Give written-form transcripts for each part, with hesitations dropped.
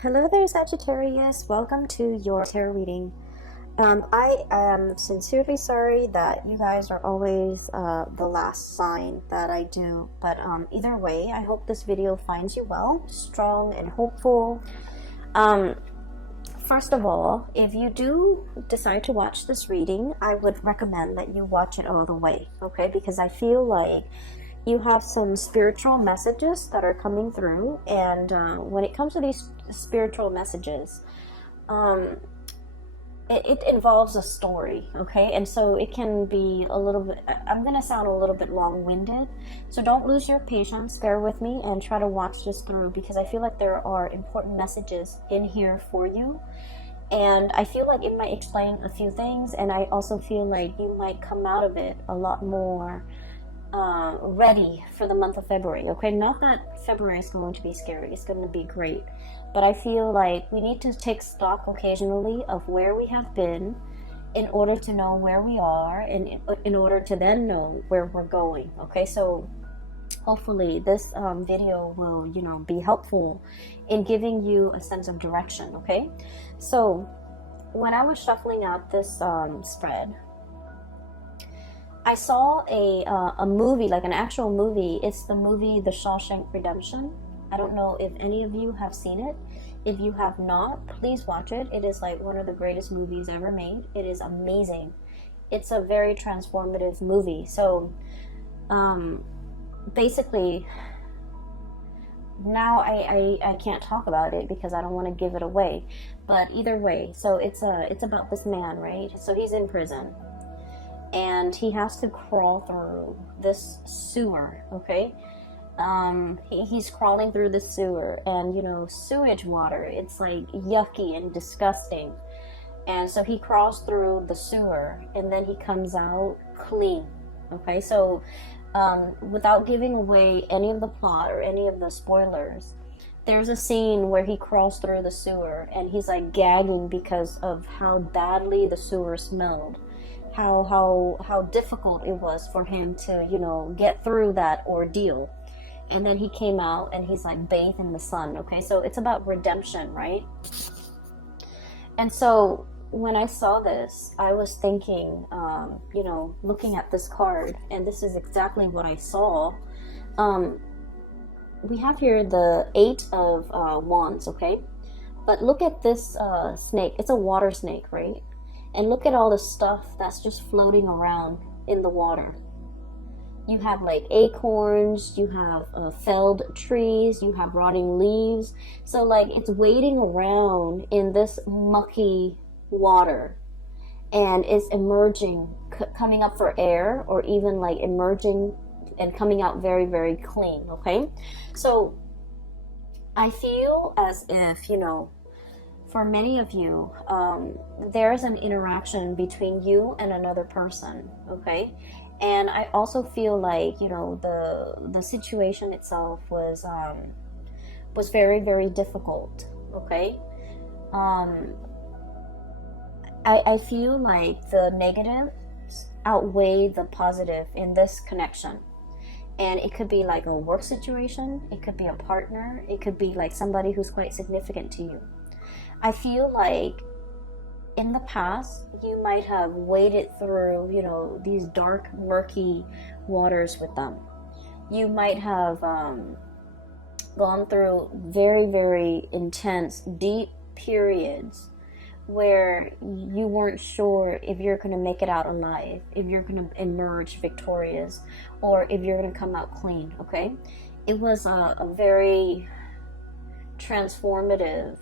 Hello there, Sagittarius. Welcome to your tarot reading. I am sincerely sorry that you guys are always the last sign that I do. But either way, I hope this video finds you well, strong, and hopeful. First of all, if you do decide to watch this reading, I would recommend that you watch it all the way, okay? Because I feel like you have some spiritual messages that are coming through, and when it comes to these spiritual messages, it involves a story, okay? And so it can be a little bit, I'm gonna sound a little bit long-winded, so don't lose your patience, bear with me and try to watch this through, because I feel like there are important messages in here for you, and I feel like it might explain a few things, and I also feel like you might come out of it a lot more ready for the month of February, okay? Not that February is going to be scary, it's going to be great, but I feel like we need to take stock occasionally of where we have been in order to know where we are, and in order to then know where we're going, okay? So hopefully this video will, be helpful in giving you a sense of direction, okay? So when I was shuffling out this spread, I saw a movie, like an actual movie. It's the movie The Shawshank Redemption. I don't know if any of you have seen it. If you have not, please watch it. It is like one of the greatest movies ever made. It is amazing. It's a very transformative movie. So basically, now I can't talk about it because I don't want to give it away. But either way, so it's about this man, right? So he's in prison, and he has to crawl through this sewer, okay? He's crawling through the sewer, and sewage water, it's like yucky and disgusting. And so he crawls through the sewer, and then he comes out clean, okay? So without giving away any of the plot or any of the spoilers, there's a scene where he crawls through the sewer, and he's like gagging because of how badly the sewer smelled. How difficult it was for him to, get through that ordeal. And then he came out and he's like bathed in the sun, okay? So it's about redemption, right? And so when I saw this, I was thinking, looking at this card, and this is exactly what I saw. We have here the 8 of Wands, okay? But look at this snake. It's a water snake, right? And look at all the stuff that's just floating around in the water. You have like acorns, you have felled trees, you have rotting leaves. So like it's wading around in this mucky water, and it's emerging, coming up for air, or even like emerging and coming out very, very clean, okay? So I feel as if, for many of you, there's an interaction between you and another person, okay? And I also feel like, the situation itself was very, very difficult, okay? I feel like the negative outweigh the positive in this connection. And it could be like a work situation, it could be a partner, it could be like somebody who's quite significant to you. I feel like in the past, you might have waded through, these dark, murky waters with them. You might have gone through very, very intense, deep periods where you weren't sure if you're going to make it out alive, if you're going to emerge victorious, or if you're going to come out clean, okay? It was a very transformative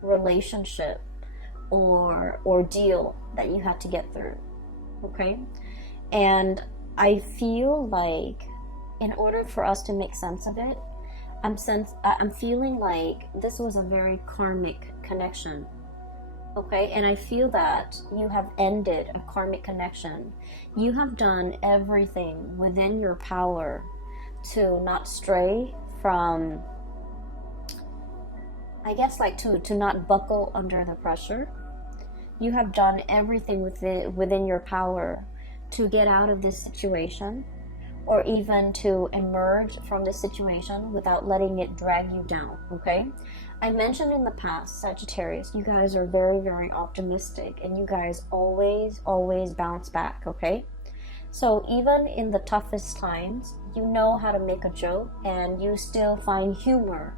relationship or ordeal that you had to get through, okay? And I feel like in order for us to make sense of it, I'm feeling like this was a very karmic connection, okay? And I feel that you have ended a karmic connection. You have done everything within your power to not stray from, I guess, like to not buckle under the pressure. You have done everything within your power to get out of this situation, or even to emerge from this situation without letting it drag you down, okay? I mentioned in the past, Sagittarius, you guys are very, very optimistic, and you guys always, always bounce back, okay? So even in the toughest times, you know how to make a joke, and you still find humor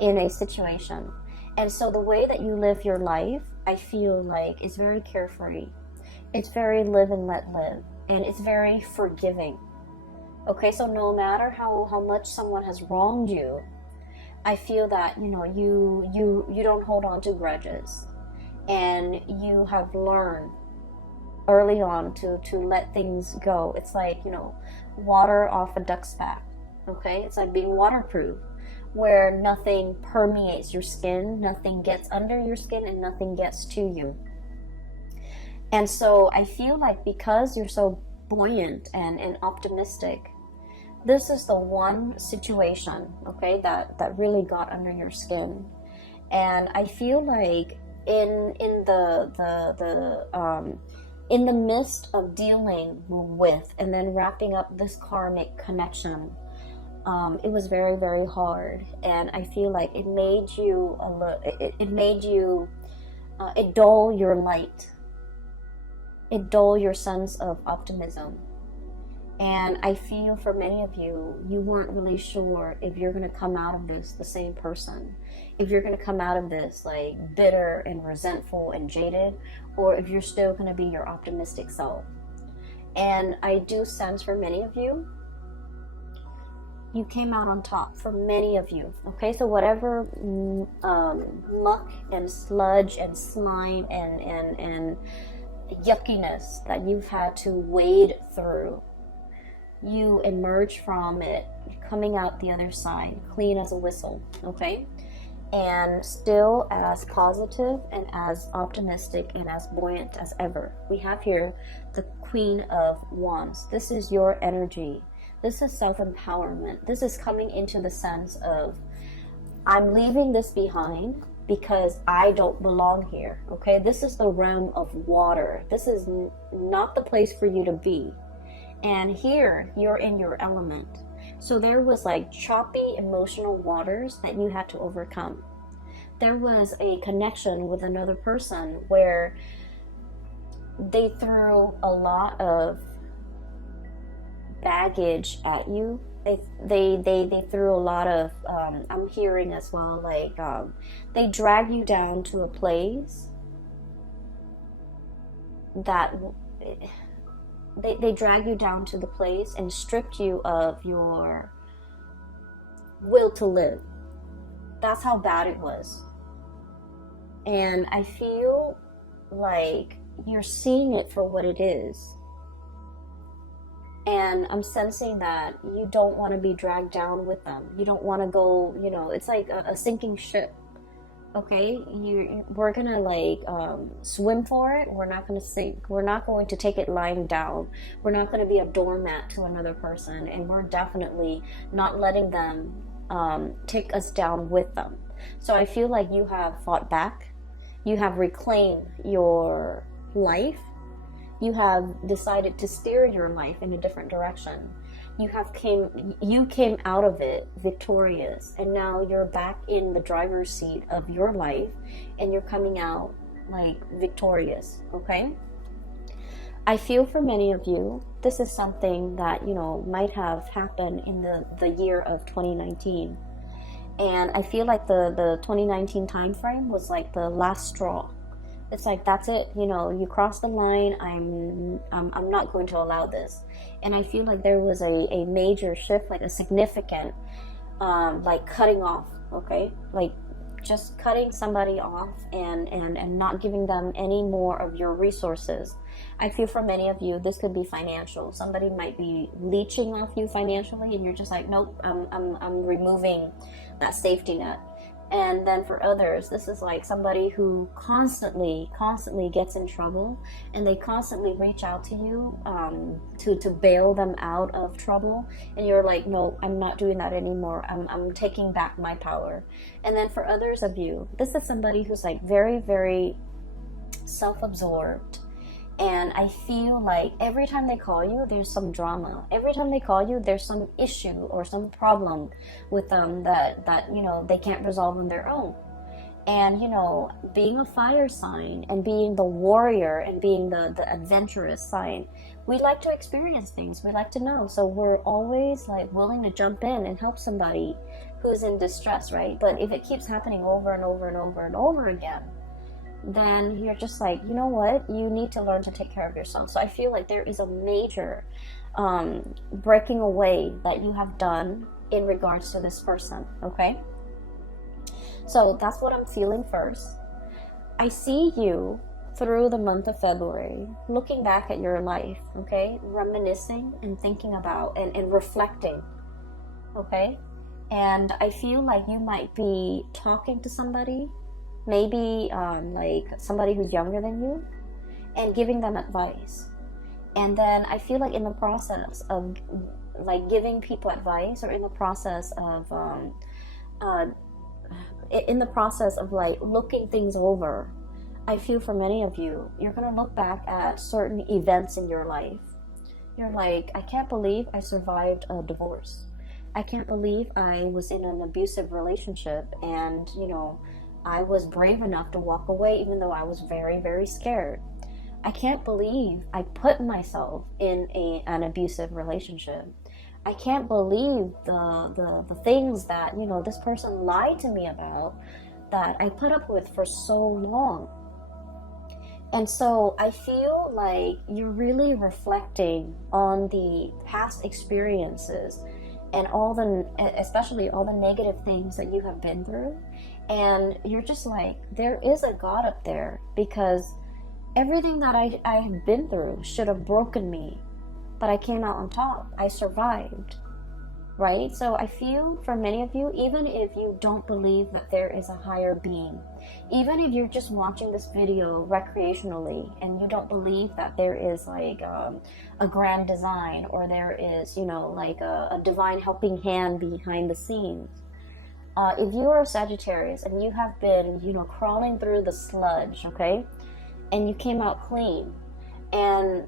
in a situation. And so the way that you live your life, I feel like, is very carefree. It's very live and let live, and it's very forgiving. Okay, so no matter how much someone has wronged you, I feel that, you know, you don't hold on to grudges, and you have learned early on to let things go. It's like, you know, water off a duck's back. Okay, it's like being waterproof, where nothing permeates your skin, nothing gets under your skin, and nothing gets to you. And so I feel like because you're so buoyant and optimistic, this is the one situation, okay, that really got under your skin. And I feel like in the midst of dealing with and then wrapping up this karmic connection, it was very, very hard. And I feel like it made you it dull your light. It dull your sense of optimism. And I feel for many of you, you weren't really sure if you're going to come out of this the same person. If you're going to come out of this like bitter and resentful and jaded, or if you're still going to be your optimistic self. And I do sense for many of you, you came out on top for many of you. Okay, so whatever muck and sludge and slime and yuckiness that you've had to wade through, you emerge from it coming out the other side clean as a whistle, okay? And still as positive and as optimistic and as buoyant as ever. We have here the Queen of Wands. This is your energy. This is self-empowerment. This is coming into the sense of, I'm leaving this behind because I don't belong here, okay? This is the realm of water. This is not the place for you to be. And here, you're in your element. So there was like choppy emotional waters that you had to overcome. There was a connection with another person where they threw a lot of baggage at you. They threw a lot of, I'm hearing as well, like, they drag you down to a place that, they drag you down to the place and stripped you of your will to live. That's how bad it was. And I feel like you're seeing it for what it is. And I'm sensing that you don't want to be dragged down with them. You don't want to go, you know, it's like a sinking ship. Okay, we're gonna like swim for it. We're not gonna sink. We're not going to take it lying down. We're not going to be a doormat to another person, and we're definitely not letting them take us down with them. So I feel like you have fought back. You have reclaimed your life. You have decided to steer your life in a different direction. You came out of it victorious, and now you're back in the driver's seat of your life, and you're coming out like victorious, okay? I feel for many of you, this is something that, you know, might have happened in the year of 2019. And I feel like the 2019 time frame was like the last straw. It's like, that's it, you know, you crossed the line, I'm not going to allow this. And I feel like there was a major shift, like a significant, like cutting off, okay? Like just cutting somebody off and not giving them any more of your resources. I feel for many of you, this could be financial. Somebody might be leeching off you financially, and you're just like, nope, I'm removing that safety net. And then for others, this is like somebody who constantly gets in trouble, and they constantly reach out to you to bail them out of trouble. And you're like, no, I'm not doing that anymore. I'm taking back my power. And then for others of you, this is somebody who's like very, very self-absorbed And I feel like every time they call you, there's some drama. Every time they call you, there's some issue or some problem with them that you know, they can't resolve on their own. And, you know, being a fire sign and being the warrior and being the adventurous sign, we like to experience things. We like to know. So we're always like willing to jump in and help somebody who's in distress, right? But if it keeps happening over and over and over and over again, then you're just like, you know what? You need to learn to take care of yourself. So I feel like there is a major breaking away that you have done in regards to this person, okay? So that's what I'm feeling first. I see you through the month of February, looking back at your life, okay? Reminiscing and thinking about and reflecting, okay? And I feel like you might be talking to somebody, maybe like somebody who's younger than you, and giving them advice. And then I feel like in the process of like giving people advice, or in the process of like looking things over, I feel for many of you, you're going to look back at certain events in your life. You're like, I can't believe I survived a divorce. I can't believe I was in an abusive relationship, and, you know, I was brave enough to walk away even though I was very, very scared. I can't believe I put myself in an abusive relationship. I can't believe the things that, you know, this person lied to me about, that I put up with for so long. And so I feel like you're really reflecting on the past experiences and especially all the negative things that you have been through. And you're just like, there is a God up there, because everything that I have been through should have broken me, but I came out on top. I survived, right? So I feel for many of you, even if you don't believe that there is a higher being, even if you're just watching this video recreationally and you don't believe that there is like a grand design, or there is, you know, like a divine helping hand behind the scenes, if you are a Sagittarius and you have been, you know, crawling through the sludge, okay, and you came out clean, and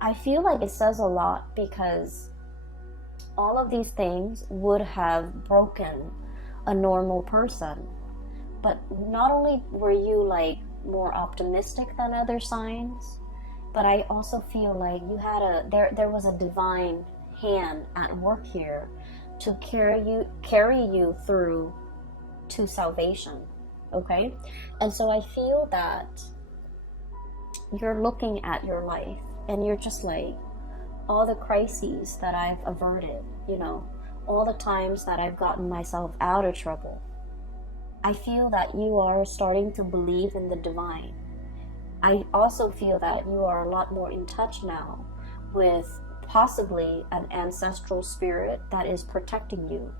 I feel like it says a lot, because all of these things would have broken a normal person. But not only were you like more optimistic than other signs, but I also feel like you had there was a divine hand at work here to carry you through to salvation, okay? And so I feel that you're looking at your life and you're just like, all the crises that I've averted, you know, all the times that I've gotten myself out of trouble, I feel that you are starting to believe in the divine. I also feel that you are a lot more in touch now with possibly an ancestral spirit that is protecting you.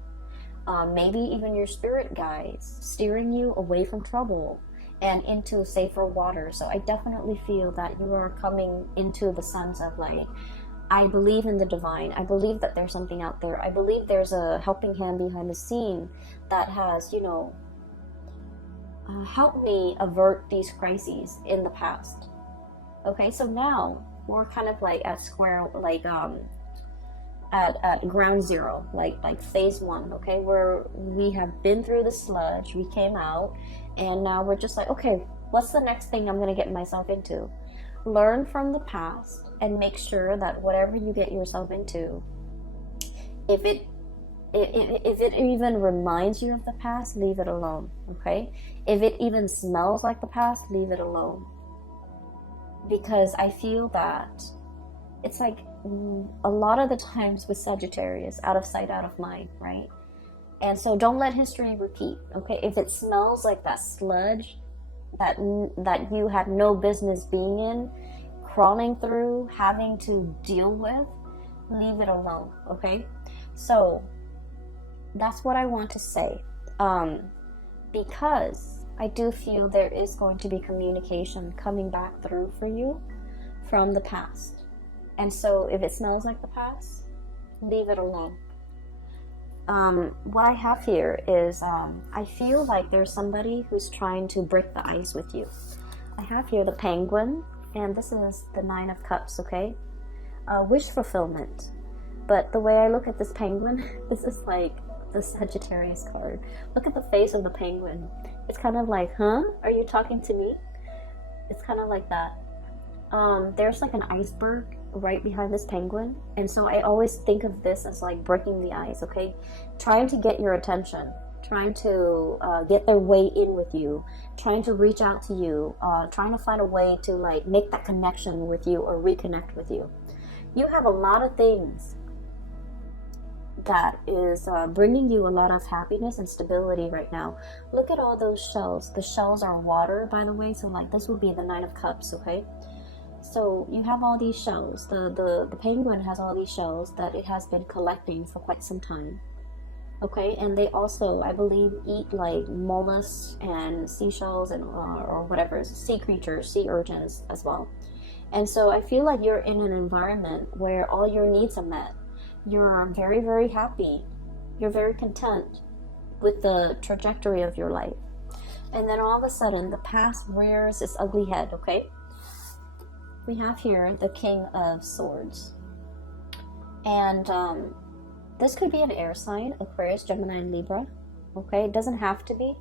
Maybe even your spirit guides steering you away from trouble and into safer water. So I definitely feel that you are coming into the sense of like, I believe in the divine. I believe that there's something out there. I believe there's a helping hand behind the scene that has, you know, helped me avert these crises in the past. Okay, so now we're kind of like at square, like at ground zero, like phase one. Okay, where we have been through the sludge, we came out, and now we're just like, okay, what's the next thing I'm gonna get myself into? Learn from the past and make sure that whatever you get yourself into, if it even reminds you of the past, leave it alone, okay? If it even smells like the past, leave it alone. Because I feel that it's like a lot of the times with Sagittarius, out of sight, out of mind, right? And so don't let history repeat, okay? If it smells like that sludge that you had no business being in, crawling through, having to deal with, leave it alone, okay? So that's what I want to say, because I do feel there is going to be communication coming back through for you from the past. And so if it smells like the past, leave it alone. What I have here is I feel like there's somebody who's trying to break the ice with you. I have here the Penguin, And this is the Nine of Cups, okay? Wish fulfillment. But the way I look at this penguin, this is like the Sagittarius card. Look at the face of the penguin. It's kind of like, huh? Are you talking to me? It's kind of like that. There's like an iceberg right behind this penguin. And so I always think of this as like breaking the ice, okay? Trying to get your attention. Trying to get their way in with you, trying to reach out to you, trying to find a way to like make that connection with you or reconnect with you. You have a lot of things that is bringing you a lot of happiness and stability right now. Look at all those shells. The shells are water, by the way, so like this would be the Nine of Cups, okay? So you have all these shells. The penguin has all these shells that it has been collecting for quite some time. Okay, and they also, I believe, eat like mollusks and seashells and or whatever, sea creatures, sea urchins as well. And so I feel like you're in an environment where all your needs are met. You're very, very happy. You're very content with the trajectory of your life. And then all of a sudden, the past rears its ugly head, okay? We have here the King of Swords. And this could be an air sign, Aquarius, Gemini, and Libra. Okay, it doesn't have to be,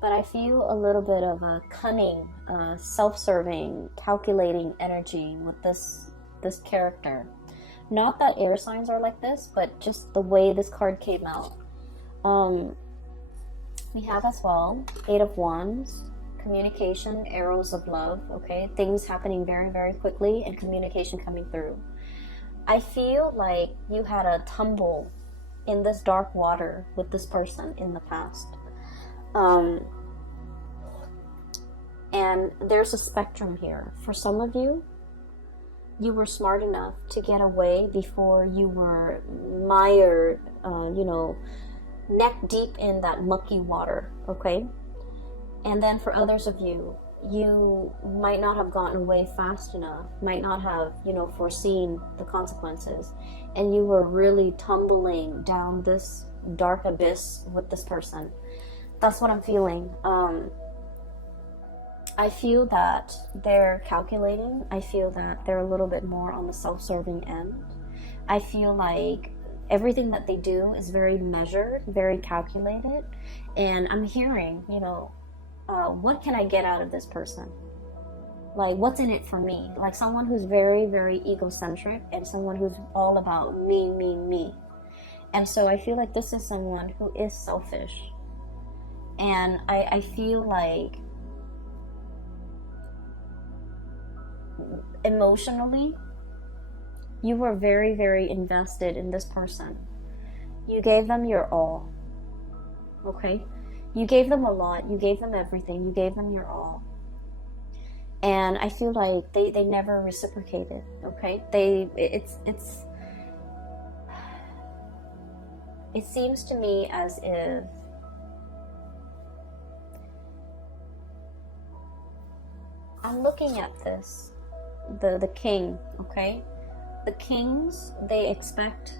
but I feel a little bit of a cunning, self-serving, calculating energy with this character. Not that air signs are like this, but just the way this card came out. We have as well Eight of Wands, communication, arrows of love. Okay, things happening very, very quickly and communication coming through. I feel like you had a tumble in this dark water with this person in the past. And there's a spectrum here. For some of you, you were smart enough to get away before you were mired, neck deep in that mucky water, okay? And then for others of you, you might not have gotten away fast enough, might not have, foreseen the consequences, and you were really tumbling down this dark abyss with this person. That's what I'm feeling. I feel that they're calculating. I feel that they're a little bit more on the self-serving end. I feel like everything that they do is very measured, very calculated, and I'm hearing, what can I get out of this person? Like, what's in it for me? Like someone who's very, very egocentric and someone who's all about me, me, me. And so I feel like this is someone who is selfish. And I feel like emotionally, you were very, very invested in this person. You gave them your all. Okay? You gave them a lot. You gave them everything. You gave them your all. And I feel like they never reciprocated. Okay? It seems to me as if I'm looking at this, the king, okay? The kings, they expect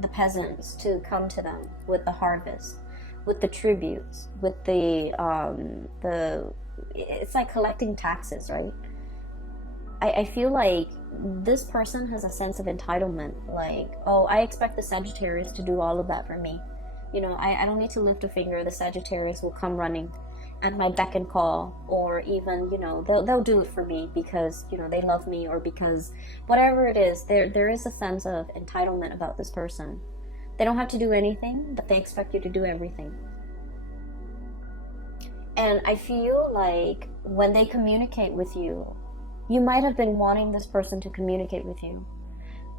the peasants to come to them with the harvest, with the tributes, with it's like collecting taxes, right? I feel like this person has a sense of entitlement, like, oh, I expect the Sagittarius to do all of that for me. I don't need to lift a finger. The Sagittarius will come running at my beck and call, or even, they'll do it for me because, they love me, or because whatever it is, there is a sense of entitlement about this person. They don't have to do anything, but they expect you to do everything. And I feel like when they communicate with you, you might have been wanting this person to communicate with you.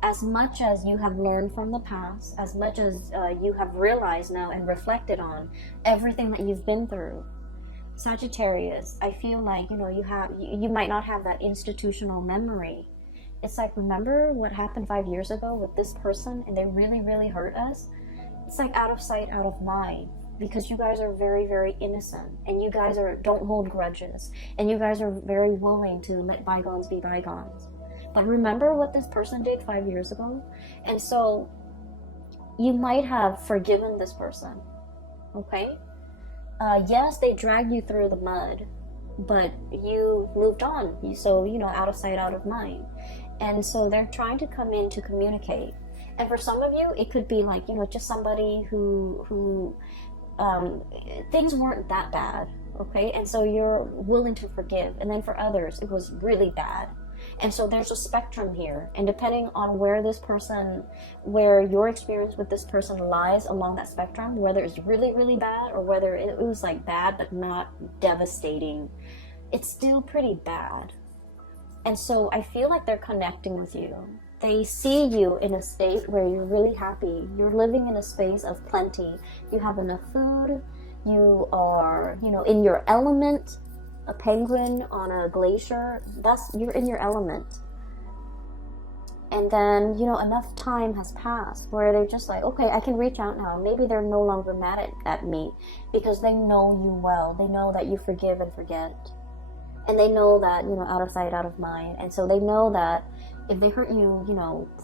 As much as you have learned from the past, as much as you have realized now and reflected on everything that you've been through, Sagittarius, I feel like, you might not have that institutional memory. It's like, remember what happened 5 years ago with this person and they really, really hurt us? It's like out of sight, out of mind. Because you guys are very, very innocent, and you guys don't hold grudges, and you guys are very willing to let bygones be bygones. But remember what this person did 5 years ago? And so you might have forgiven this person, okay? Yes, they dragged you through the mud, but you moved on. So, out of sight, out of mind. And so they're trying to come in to communicate. And for some of you, it could be like, just somebody who things weren't that bad, okay? And so you're willing to forgive. And then for others, it was really bad. And so there's a spectrum here. And depending on where your experience with this person lies along that spectrum, whether it's really, really bad or whether it was like bad but not devastating, it's still pretty bad. And so I feel like they're connecting with you. They see you in a state where you're really happy. You're living in a space of plenty. You have enough food. You are, in your element. A penguin on a glacier, you're in your element. And then, enough time has passed where they're just like, okay, I can reach out now. Maybe they're no longer mad at me because they know you well. They know that you forgive and forget. And they know that, out of sight, out of mind. And so they know that if they hurt you,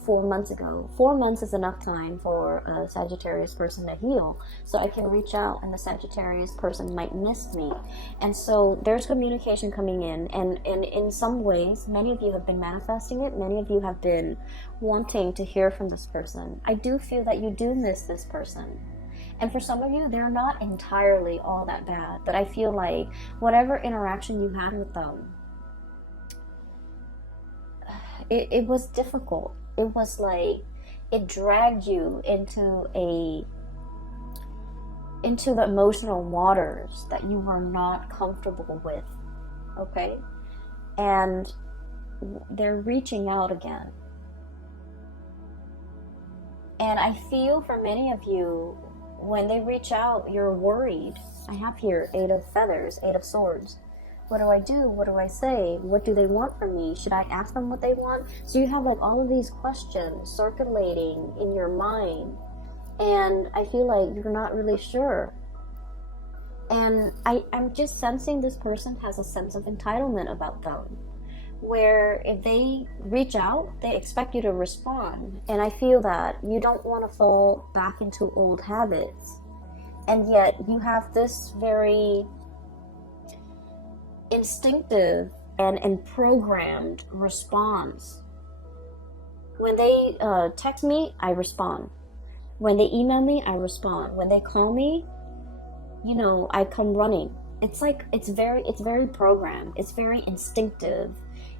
4 months ago, 4 months is enough time for a Sagittarius person to heal. So I can reach out and the Sagittarius person might miss me. And so there's communication coming in. And in some ways, many of you have been manifesting it. Many of you have been wanting to hear from this person. I do feel that you do miss this person. And for some of you, they're not entirely all that bad. But I feel like whatever interaction you had with them, it was difficult. It was like it dragged you into the emotional waters that you were not comfortable with. Okay? And they're reaching out again. And I feel for many of you, when they reach out, you're worried. I have here 8 of feathers, 8 of swords. What do I do? What do I say? What do they want from me? Should I ask them what they want? So you have like all of these questions circulating in your mind. And I feel like you're not really sure. And I'm just sensing this person has a sense of entitlement about them. Where if they reach out, they expect you to respond. And I feel that you don't want to fall back into old habits. And yet you have this very instinctive and programmed response. When they text me, I respond. When they email me, I respond. When they call me, I come running. It's like it's very programmed. It's very instinctive.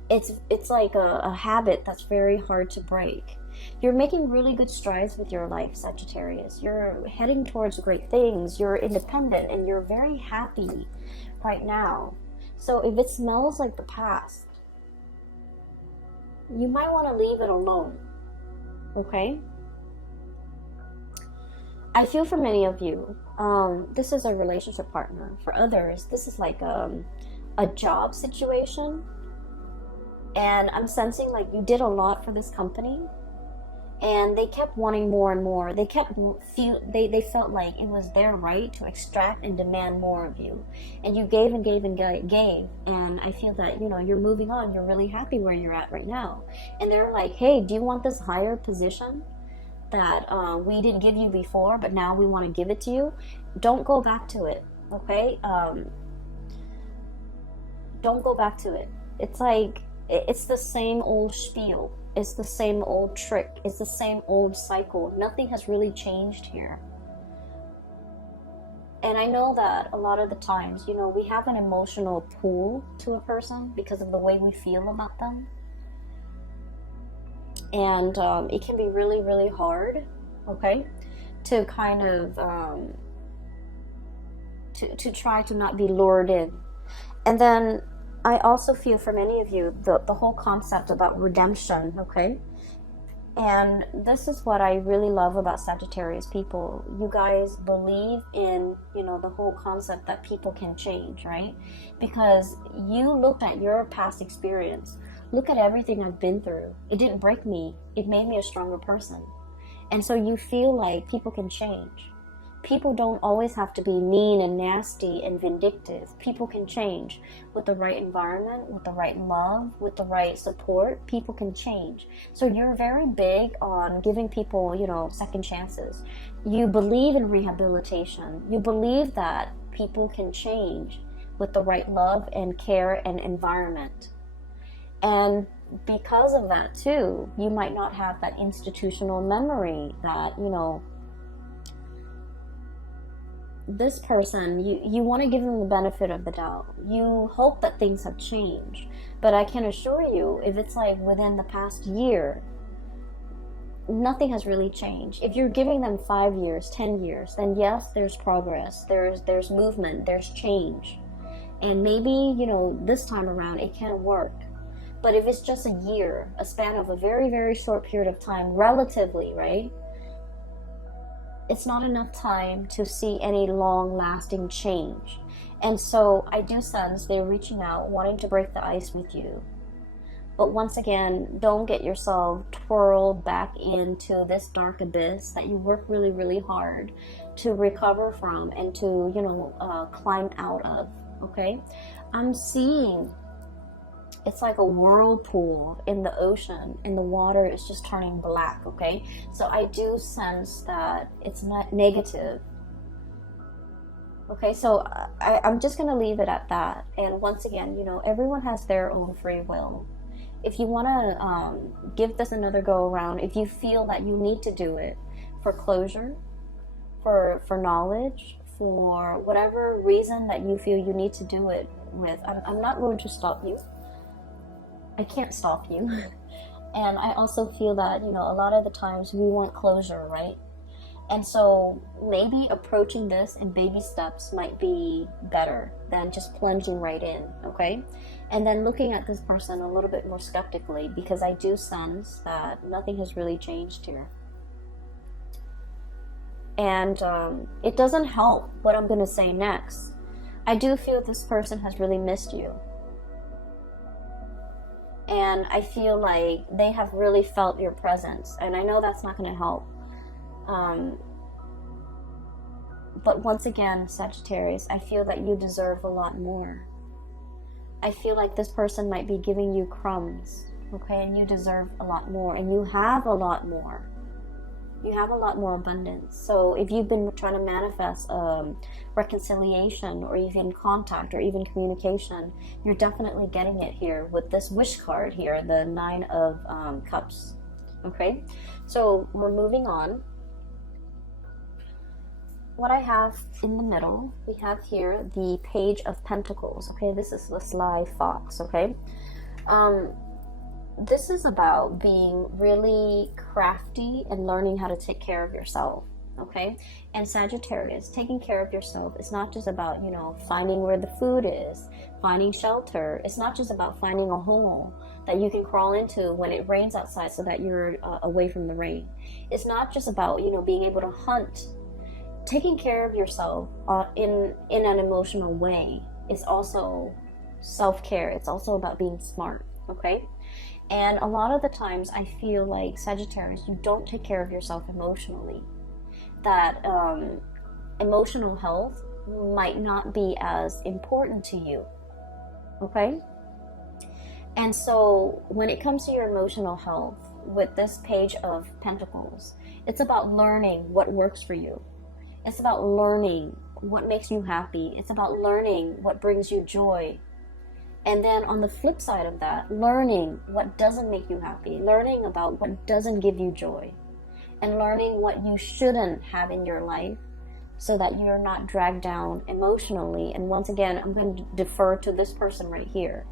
It's like a habit that's very hard to break. You're making really good strides with your life, Sagittarius. You're heading towards great things. You're independent and you're very happy right now. So if it smells like the past, you might want to leave it alone. Okay? I feel for many of you, this is a relationship partner. For others, this is like a job situation. And I'm sensing like you did a lot for this company. And they kept wanting more and more. They felt like it was their right to extract and demand more of you. And you gave and gave and gave. And I feel that, you're moving on. You're really happy where you're at right now. And they're like, hey, do you want this higher position that we didn't give you before, but now we want to give it to you? Don't go back to it, okay? Don't go back to it. It's like, it's the same old spiel. It's the same old trick. It's the same old cycle. Nothing has really changed here. And I know that a lot of the times, we have an emotional pull to a person because of the way we feel about them. And it can be really, really hard, okay, to kind of, to try to not be lured in. And then I also feel for many of you, the whole concept about redemption, okay? And this is what I really love about Sagittarius people. You guys believe in, the whole concept that people can change, right? Because you looked at your past experience. Look at everything I've been through. It didn't break me. It made me a stronger person. And so you feel like people can change. People don't always have to be mean and nasty and vindictive. People can change with the right environment, with the right love, with the right support. People can change. So you're very big on giving people, second chances. You believe in rehabilitation. You believe that people can change with the right love and care and environment. And because of that too, you might not have that institutional memory that, you know, this person, you want to give them the benefit of the doubt. You hope that things have changed. But I can assure you, if it's like within the past year, nothing has really changed. If you're giving them 5 years, 10 years, then yes, there's progress, there's movement, there's change. And maybe, you know, this time around it can work. But if it's just a year, a span of a very, very short period of time, relatively, right? It's not enough time to see any long-lasting change. And so I do sense they're reaching out, wanting to break the ice with you. But once again, don't get yourself twirled back into this dark abyss that you work really, really hard to recover from and to, you know, climb out of, okay? I'm seeing it's like a whirlpool in the ocean and the water is just turning black, okay? So I do sense that it's not negative. Okay, so I'm just going to leave it at that. And once again, you know, everyone has their own free will. If you want to give this another go around, if you feel that you need to do it for closure, for knowledge, for whatever reason that you feel you need to do it with, I'm not going to stop you. I can't stop you. And I also feel that, you know, a lot of the times we want closure, right? And so maybe approaching this in baby steps might be better than just plunging right in, okay? And then looking at this person a little bit more skeptically, because I do sense that nothing has really changed here. And it doesn't help what I'm going to say next. I do feel this person has really missed you. And I feel like they have really felt your presence. And I know that's not going to help. But once again, Sagittarius, I feel that you deserve a lot more. I feel like this person might be giving you crumbs, okay? And you deserve a lot more. And you have a lot more. You have a lot more abundance. So if you've been trying to manifest reconciliation or even contact or even communication, you're definitely getting it here with this wish card here, the 9 of Cups. Okay, so we're moving on. What I have in the middle, we have here the Page of Pentacles. Okay, this is the sly fox. Okay, this is about being really crafty and learning how to take care of yourself, okay? And Sagittarius, taking care of yourself is not just about, you know, finding where the food is, finding shelter. It's not just about finding a hole that you can crawl into when it rains outside so that you're away from the rain. It's not just about, you know, being able to hunt. Taking care of yourself in an emotional way is also self-care. It's also about being smart, okay? And a lot of the times I feel like, Sagittarius, you don't take care of yourself emotionally. That emotional health might not be as important to you, okay? And so when it comes to your emotional health, with this Page of Pentacles, it's about learning what works for you. It's about learning what makes you happy. It's about learning what brings you joy. And then on the flip side of that, learning what doesn't make you happy, learning about what doesn't give you joy, and learning what you shouldn't have in your life so that you're not dragged down emotionally. And once again, I'm going to defer to this person right here.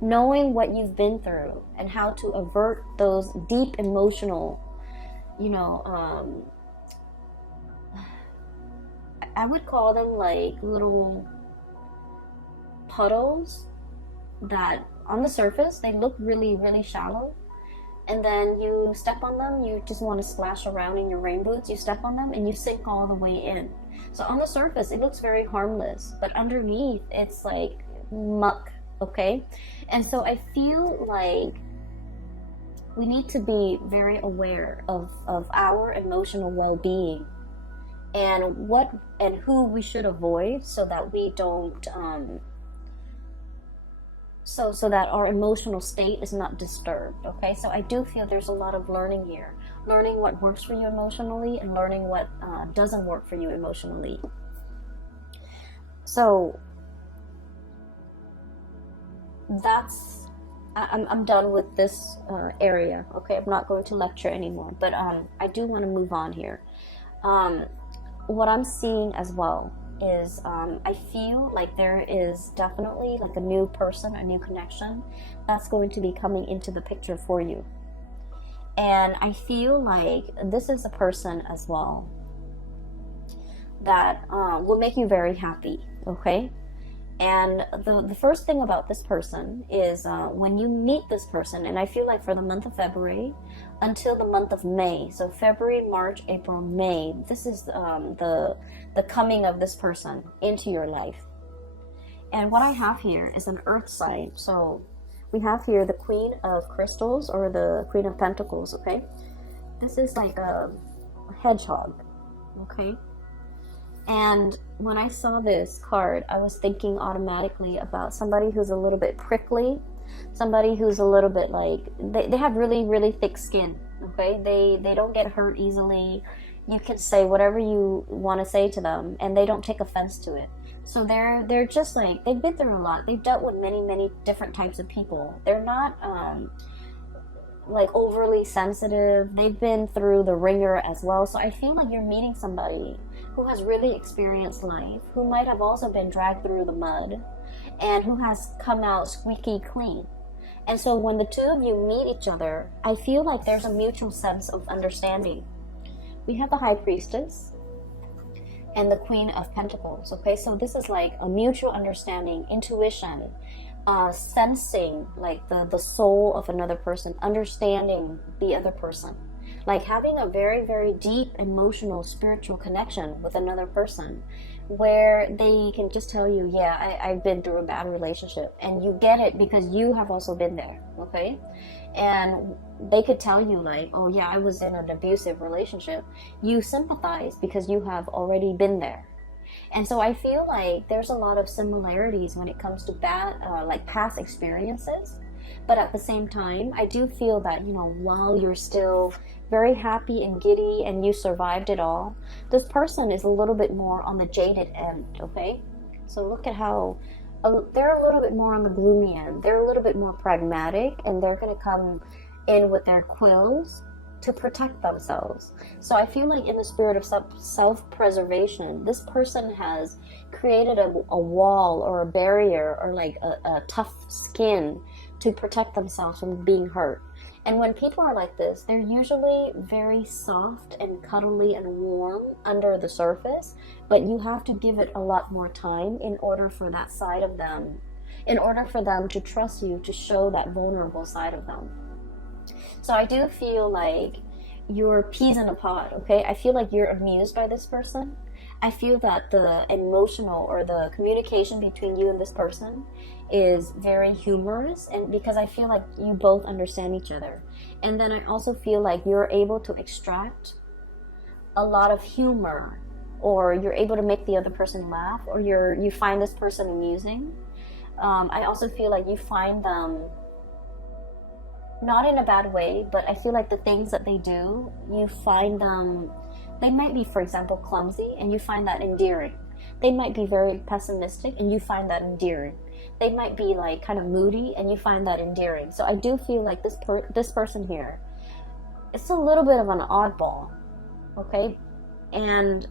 Knowing what you've been through and how to avert those deep emotional, you know, I would call them like little puddles that on the surface they look really, really shallow, and then you step on them, you just want to splash around in your rain boots, you step on them and you sink all the way in. So on the surface it looks very harmless, but underneath it's like muck, okay? And so I feel like we need to be very aware of our emotional well-being and what and who we should avoid so that we don't so that our emotional state is not disturbed, okay? So I do feel there's a lot of learning here. Learning what works for you emotionally and learning what doesn't work for you emotionally. So I'm done with this area. Okay, I'm not going to lecture anymore, but I do want to move on here. What I'm seeing as well is I feel like there is definitely like a new person, a new connection that's going to be coming into the picture for you. And I feel like this is a person as well that will make you very happy, okay? And the first thing about this person is when you meet this person, and I feel like for the month of February until the month of May, so February, March, April, May, this is the coming of this person into your life. And what I have here is an earth sign. So we have here the Queen of Crystals or the Queen of Pentacles, okay? This is like a hedgehog, okay? And when I saw this card, I was thinking automatically about somebody who's a little bit prickly, somebody who's a little bit like, they have really, really thick skin, okay? They don't get hurt easily. You can say whatever you want to say to them, and they don't take offense to it. So they're just like, they've been through a lot. They've dealt with many, many different types of people. They're not like overly sensitive. They've been through the ringer as well. So I feel like you're meeting somebody who has really experienced life, who might have also been dragged through the mud, and who has come out squeaky clean. And so when the two of you meet each other, I feel like there's a mutual sense of understanding. We have the High Priestess and the Queen of Pentacles, okay? So this is like a mutual understanding, intuition, sensing like the soul of another person, understanding the other person. Like having a very, very deep emotional, spiritual connection with another person where they can just tell you, yeah, I've been through a bad relationship. And you get it because you have also been there, okay? And they could tell you like, oh yeah, I was in an abusive relationship. You sympathize because you have already been there. And so I feel like there's a lot of similarities when it comes to like past experiences. But at the same time, I do feel that, you know, while you're still very happy and giddy and you survived it all, this person is a little bit more on the jaded end, okay? So look at how they're a little bit more on the gloomy end. They're a little bit more pragmatic, and they're going to come in with their quills to protect themselves. So I feel like in the spirit of self-preservation, this person has created a wall or a barrier or like a tough skin to protect themselves from being hurt. And when people are like this, they're usually very soft and cuddly and warm under the surface, but you have to give it a lot more time in order for that side of them, in order for them to trust you, to show that vulnerable side of them. So I do feel like you're peas in a pod, okay? I feel like you're amused by this person. I feel that the emotional or the communication between you and this person is very humorous, and because I feel like you both understand each other. And then I also feel like you're able to extract a lot of humor, or you're able to make the other person laugh, or you find this person amusing. I also feel like you find them not in a bad way, but I feel like the things that they do, you find them, they might be, for example, clumsy, and you find that endearing. They might be very pessimistic, and you find that endearing. They might be like kind of moody, and you find that endearing. So I do feel like this person here, it's a little bit of an oddball, okay? And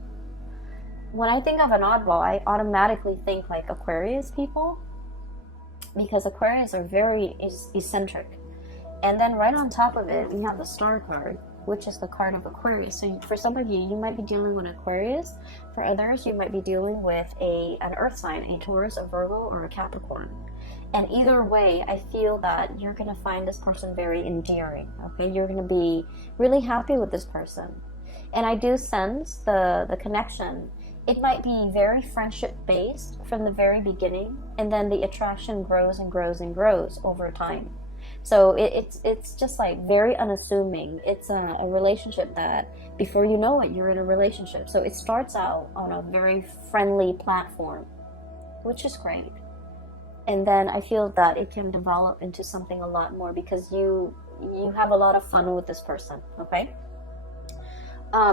when I think of an oddball, I automatically think like Aquarius people, because Aquarius are very eccentric. And then right on top of it, we have the Star card, which is the card of Aquarius. So for some of you, you might be dealing with Aquarius. For others, you might be dealing with an earth sign, a Taurus, a Virgo, or a Capricorn. And either way, I feel that you're going to find this person very endearing, okay? You're going to be really happy with this person. And I do sense the connection. It might be very friendship-based from the very beginning, and then the attraction grows and grows and grows over time. So it's just like very unassuming. It's a relationship that before you know it, you're in a relationship. So it starts out on a very friendly platform, which is great. And then I feel that it can develop into something a lot more because you have a lot of fun with this person, okay?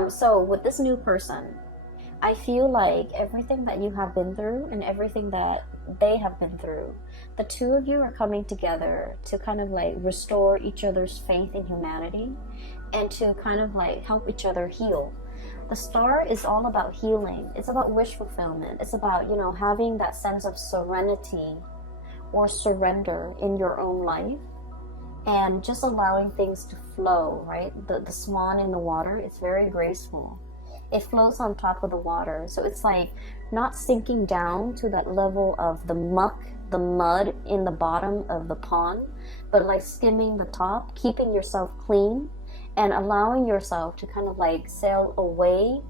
So with this new person, I feel like everything that you have been through and everything that they have been through, the two of you are coming together to kind of like restore each other's faith in humanity and to kind of like help each other heal. The star is all about healing. It's about wish fulfillment. It's about, you know, having that sense of serenity or surrender in your own life and just allowing things to flow, right? The swan in the water, it's very graceful. It floats on top of the water. So it's like not sinking down to that level of the muck, the mud in the bottom of the pond, but like skimming the top, keeping yourself clean and allowing yourself to kind of like sail away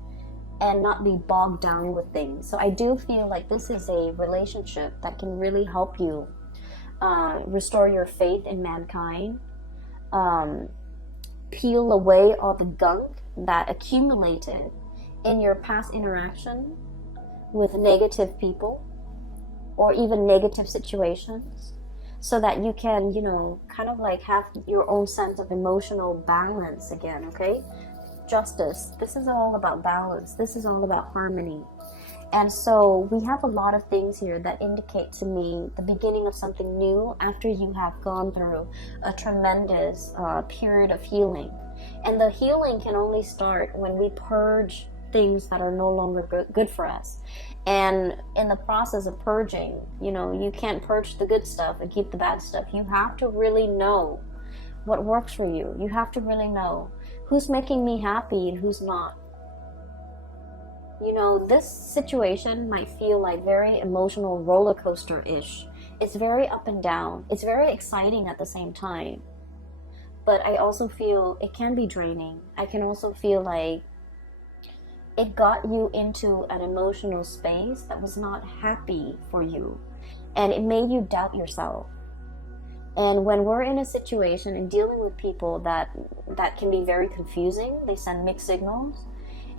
and not be bogged down with things. So I do feel like this is a relationship that can really help you restore your faith in mankind, peel away all the gunk that accumulated in your past interaction with negative people or even negative situations, so that you can, you know, kind of like have your own sense of emotional balance again, okay? Justice. This is all about balance. This is all about harmony. And so we have a lot of things here that indicate to me the beginning of something new after you have gone through a tremendous period of healing. And the healing can only start when we purge things that are no longer good for us. And in the process of purging, you know, you can't purge the good stuff and keep the bad stuff. You have to really know what works for you. You have to really know who's making me happy and who's not. You know, this situation might feel like very emotional roller coaster-ish. It's very up and down. It's very exciting at the same time. But I also feel it can be draining. I can also feel like it got you into an emotional space that was not happy for you. And it made you doubt yourself. And when we're in a situation and dealing with people that can be very confusing, they send mixed signals,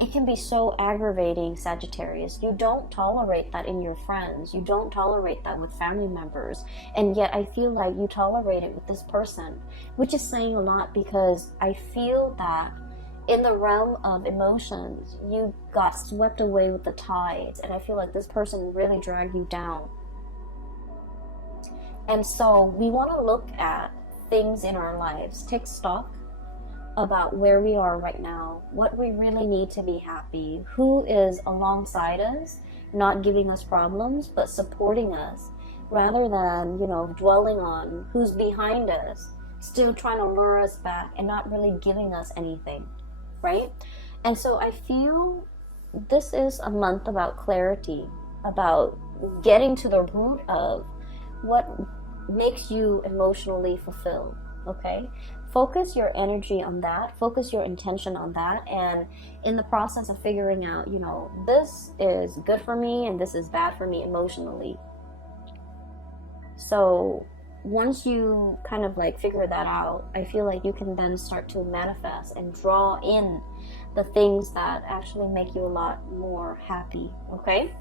it can be so aggravating, Sagittarius. You don't tolerate that in your friends. You don't tolerate that with family members. And yet I feel like you tolerate it with this person, which is saying a lot, because I feel that in the realm of emotions, you got swept away with the tides. And I feel like this person really dragged you down. And so we want to look at things in our lives, take stock about where we are right now, what we really need to be happy, who is alongside us, not giving us problems, but supporting us, rather than, you know, dwelling on who's behind us, still trying to lure us back and not really giving us anything, right? And so I feel this is a month about clarity, about getting to the root of what makes you emotionally fulfilled, okay? Focus your energy on that, focus your intention on that, and in the process of figuring out, you know, this is good for me and this is bad for me emotionally. So once you kind of like figure that out, I feel like you can then start to manifest and draw in the things that actually make you a lot more happy, okay?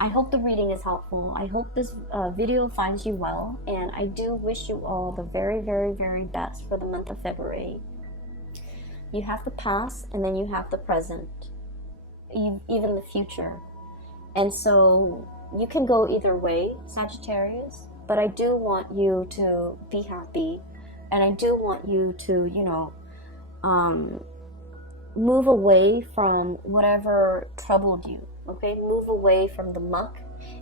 I hope the reading is helpful. I hope this video finds you well, and I do wish you all the very, very, very best for the month of February. You have the past, and then you have the present, even the future. And so you can go either way, Sagittarius, but I do want you to be happy, and I do want you to, you know, move away from whatever troubled you. Okay, move away from the muck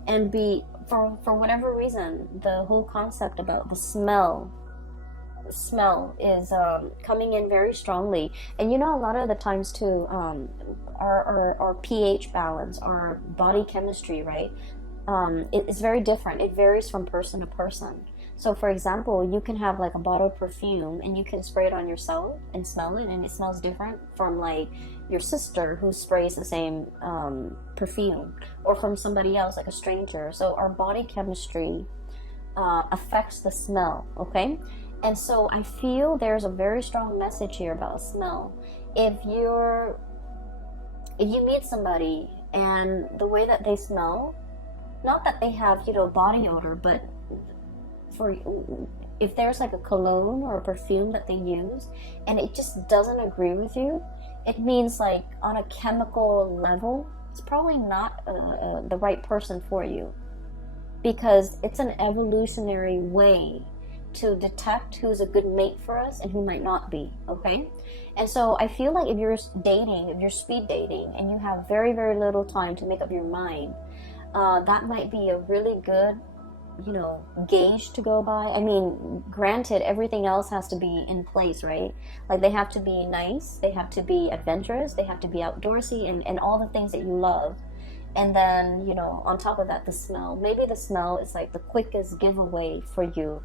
and be, for whatever reason, the whole concept about the smell is coming in very strongly. And you know, a lot of the times too, our pH balance, our body chemistry, right? It's very different. It varies from person to person. So for example, you can have like a bottle of perfume and you can spray it on yourself and smell it, and it smells different from like your sister who sprays the same perfume, or from somebody else, like a stranger. So our body chemistry affects the smell, okay? And so I feel there's a very strong message here about smell. If you meet somebody and the way that they smell, not that they have, you know, body odor, but if there's like a cologne or a perfume that they use and it just doesn't agree with you, it means like on a chemical level, it's probably not the right person for you, because it's an evolutionary way to detect who's a good mate for us and who might not be, okay? And so I feel like if you're dating, if you're speed dating, and you have very, very little time to make up your mind, that might be a really good, you know, gauge to go by. I mean, granted, everything else has to be in place, right? Like, they have to be nice, they have to be adventurous, they have to be outdoorsy, and all the things that you love. And then, you know, on top of that, the smell. Maybe the smell is like the quickest giveaway for you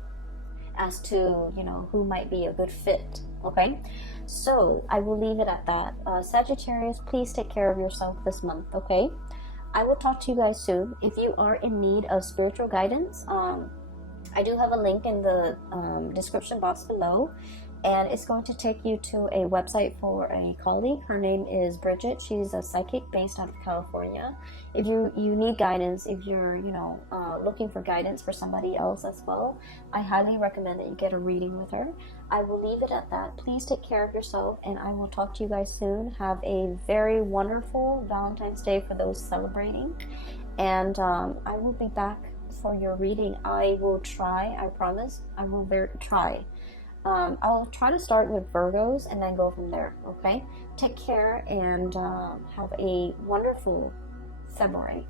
as to, you know, who might be a good fit, okay? So I will leave it at that. Sagittarius, please take care of yourself this month, okay? I will talk to you guys soon. If you are in need of spiritual guidance, I do have a link in the description box below, and it's going to take you to a website for a colleague. Her name is Bridget. She's a psychic based out of California. If you need guidance, if you're, you know, looking for guidance for somebody else as well, I highly recommend that you get a reading with her. I will leave it at that. Please take care of yourself, and I will talk to you guys soon. Have a very wonderful Valentine's Day for those celebrating, and I will be back for your reading. I will try, I promise, I will try. I'll try to start with Virgos and then go from there, okay? Take care, and have a wonderful February.